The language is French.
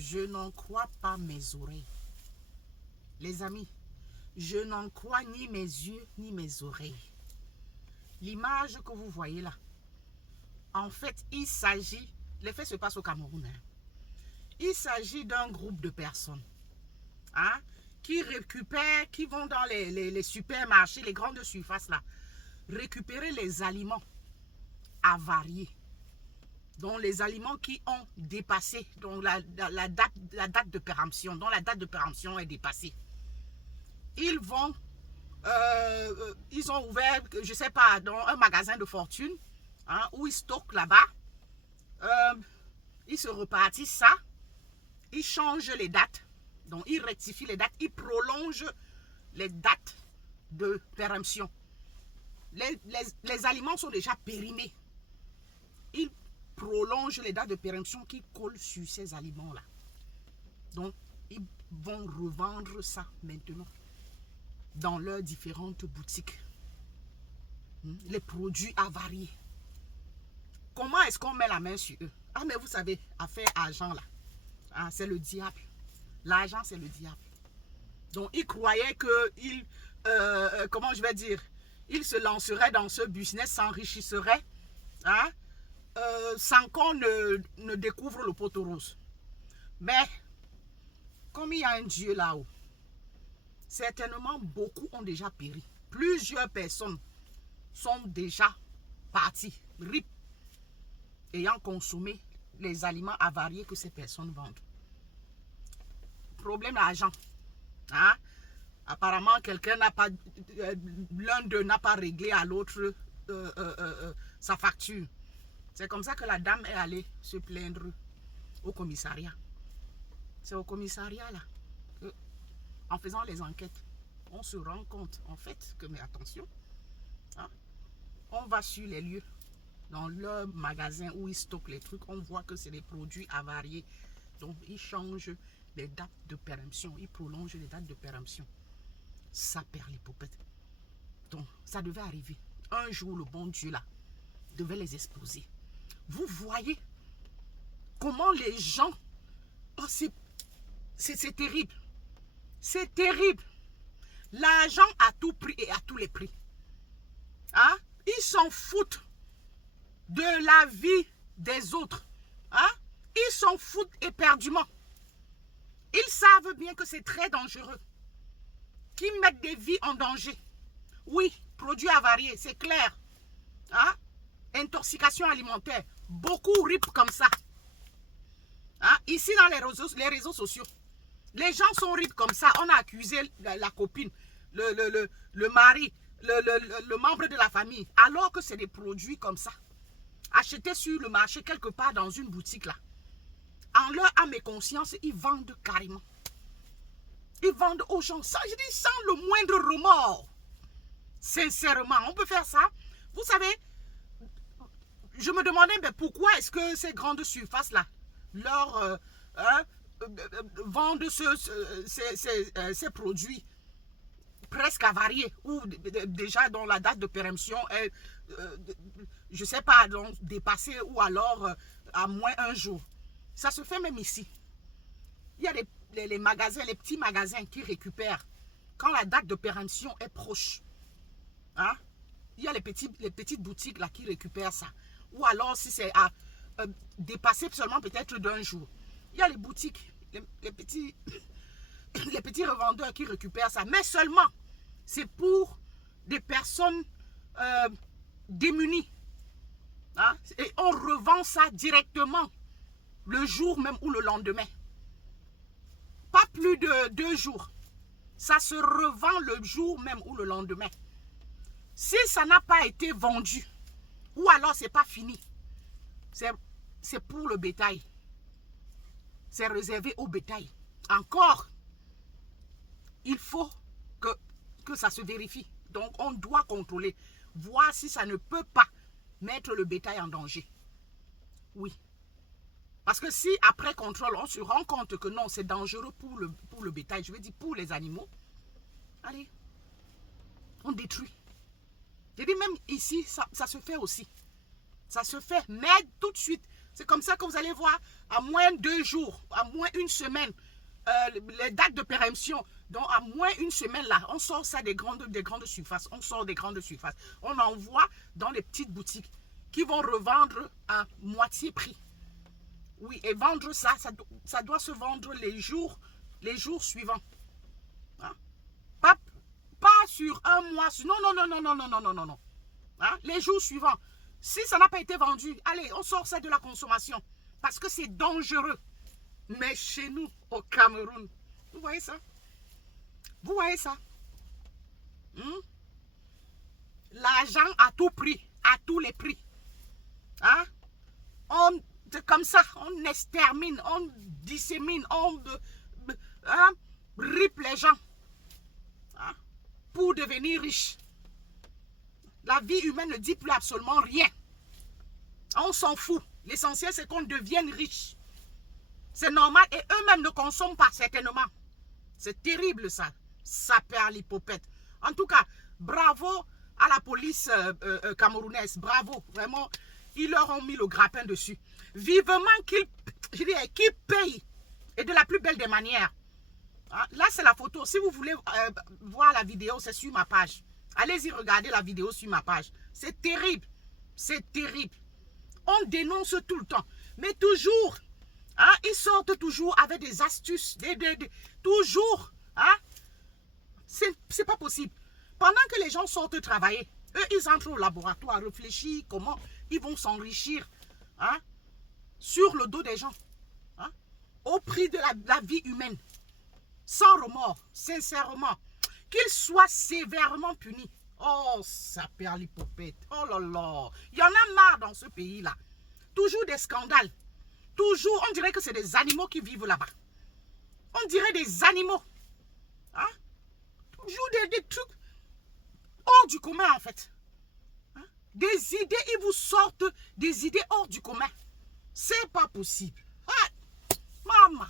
Je n'en crois pas mes oreilles. Les amis, je n'en crois ni mes yeux ni mes oreilles. L'image que vous voyez là, en fait, il s'agit, les faits se passent au Cameroun. Il s'agit d'un groupe de personnes qui récupèrent, qui vont dans les supermarchés, les grandes surfaces là, récupérer les aliments avariés. Donc les aliments qui ont dépassé donc la date de péremption, dont la date de péremption est dépassée. Ils vont, ils ont ouvert, je ne sais pas, dans un magasin de fortune, où ils stockent là-bas. Ils se repartissent ça, ils changent les dates, donc ils rectifient les dates, ils prolongent les dates de péremption. Les aliments sont déjà périmés. Ils prolongent les dates de péremption qui collent sur ces aliments-là. Donc, ils vont revendre ça maintenant dans leurs différentes boutiques. Les produits avariés. Comment est-ce qu'on met la main sur eux? Ah, mais vous savez, affaire argent là, c'est le diable. L'argent, c'est le diable. Donc, ils croyaient qu'ils, comment je vais dire, ils se lanceraient dans ce business, s'enrichisseraient, sans qu'on ne découvre le poteau rose. Mais, comme il y a un Dieu là-haut, certainement beaucoup ont déjà péri. Plusieurs personnes sont déjà parties, RIP, ayant consommé les aliments avariés que ces personnes vendent. Problème d'argent. Apparemment, quelqu'un n'a pas, l'un d'eux n'a pas réglé à l'autre sa facture. C'est comme ça que la dame est allée se plaindre au commissariat. C'est au commissariat là, en faisant les enquêtes, on se rend compte en fait que, mais attention, on va sur les lieux, dans leur magasin où ils stockent les trucs, on voit que c'est des produits avariés. Donc ils changent les dates de péremption, ils prolongent les dates de péremption. Ça perd les popettes. Donc ça devait arriver. Un jour, le bon Dieu là devait les exploser. Vous voyez comment les gens... Oh, c'est terrible. C'est terrible. L'argent à tout prix et à tous les prix. Ils s'en foutent de la vie des autres. Ils s'en foutent éperdument. Ils savent bien que c'est très dangereux. Qu'ils mettent des vies en danger. Oui, produits avariés, c'est clair. Intoxication alimentaire. Beaucoup rip comme ça. Ici dans les réseaux sociaux, les gens sont rip comme ça. On a accusé la copine, le mari, le membre de la famille, alors que c'est des produits comme ça, achetés sur le marché quelque part dans une boutique là. En leur âme et conscience, ils vendent carrément. Ils vendent aux gens, ça, je dis, sans le moindre remords. Sincèrement, on peut faire ça. Vous savez, je me demandais, mais pourquoi est-ce que ces grandes surfaces-là leur vendent ces produits presque avariés ou déjà dont la date de péremption est, je ne sais pas, donc dépassée ou alors à moins un jour. Ça se fait même ici. Il y a les magasins, les petits magasins qui récupèrent quand la date de péremption est proche. Il y a les petites boutiques là qui récupèrent ça. Ou alors si c'est à dépasser seulement peut-être d'un jour. Il y a les boutiques, les petits revendeurs qui récupèrent ça. Mais seulement, c'est pour des personnes démunies. Et on revend ça directement le jour même ou le lendemain. Pas plus de 2 jours. Ça se revend le jour même ou le lendemain. Si ça n'a pas été vendu, ou alors c'est pas fini, c'est pour le bétail. C'est réservé au bétail. Encore, il faut que ça se vérifie. Donc, on doit contrôler, voir si ça ne peut pas mettre le bétail en danger. Oui. Parce que si, après contrôle, on se rend compte que non, c'est dangereux pour le bétail, je veux dire pour les animaux, allez, on détruit. Je dis même ici, ça se fait aussi. Ça se fait, mais tout de suite, C'est comme ça que vous allez voir, à moins 2 jours, à moins une semaine, les dates de péremption. Donc, à moins une semaine, là, on sort ça des grandes surfaces. On sort des grandes surfaces. On envoie dans les petites boutiques qui vont revendre à moitié prix. Oui, et vendre ça, ça doit se vendre les jours suivants. Hein? Pas sur un mois. Non, non, non, non, non, non, non, non, non, non. Hein? Les jours suivants. Si ça n'a pas été vendu, allez, on sort ça de la consommation. Parce que c'est dangereux. Mais chez nous, au Cameroun, vous voyez ça? Vous voyez ça? L'argent à tout prix, à tous les prix. Hein? Comme ça, on extermine, on dissémine, on ripe les gens pour devenir riche. La vie humaine ne dit plus absolument rien. On s'en fout. L'essentiel, c'est qu'on devienne riche. C'est normal et eux-mêmes ne consomment pas certainement. C'est terrible ça. Ça perd l'hypopète. En tout cas, bravo à la police camerounaise. Bravo. Vraiment, ils leur ont mis le grappin dessus. Vivement qu'ils payent. Et de la plus belle des manières. Là, c'est la photo. Si vous voulez voir la vidéo, c'est sur ma page. Allez-y regarder la vidéo sur ma page. C'est terrible. C'est terrible. On dénonce tout le temps. Mais toujours, ils sortent toujours avec des astuces. Toujours. C'est pas possible. Pendant que les gens sortent travailler, eux, ils entrent au laboratoire, réfléchissent comment ils vont s'enrichir sur le dos des gens. Au prix de la vie humaine. Sans remords, sincèrement. Qu'ils soient sévèrement punis. Oh, ça perd l'hypopète. Oh là là. Il y en a marre dans ce pays-là. Toujours des scandales. Toujours, on dirait que c'est des animaux qui vivent là-bas. On dirait des animaux. Toujours des trucs hors du commun, en fait. Des idées, ils vous sortent des idées hors du commun. C'est pas possible. Maman.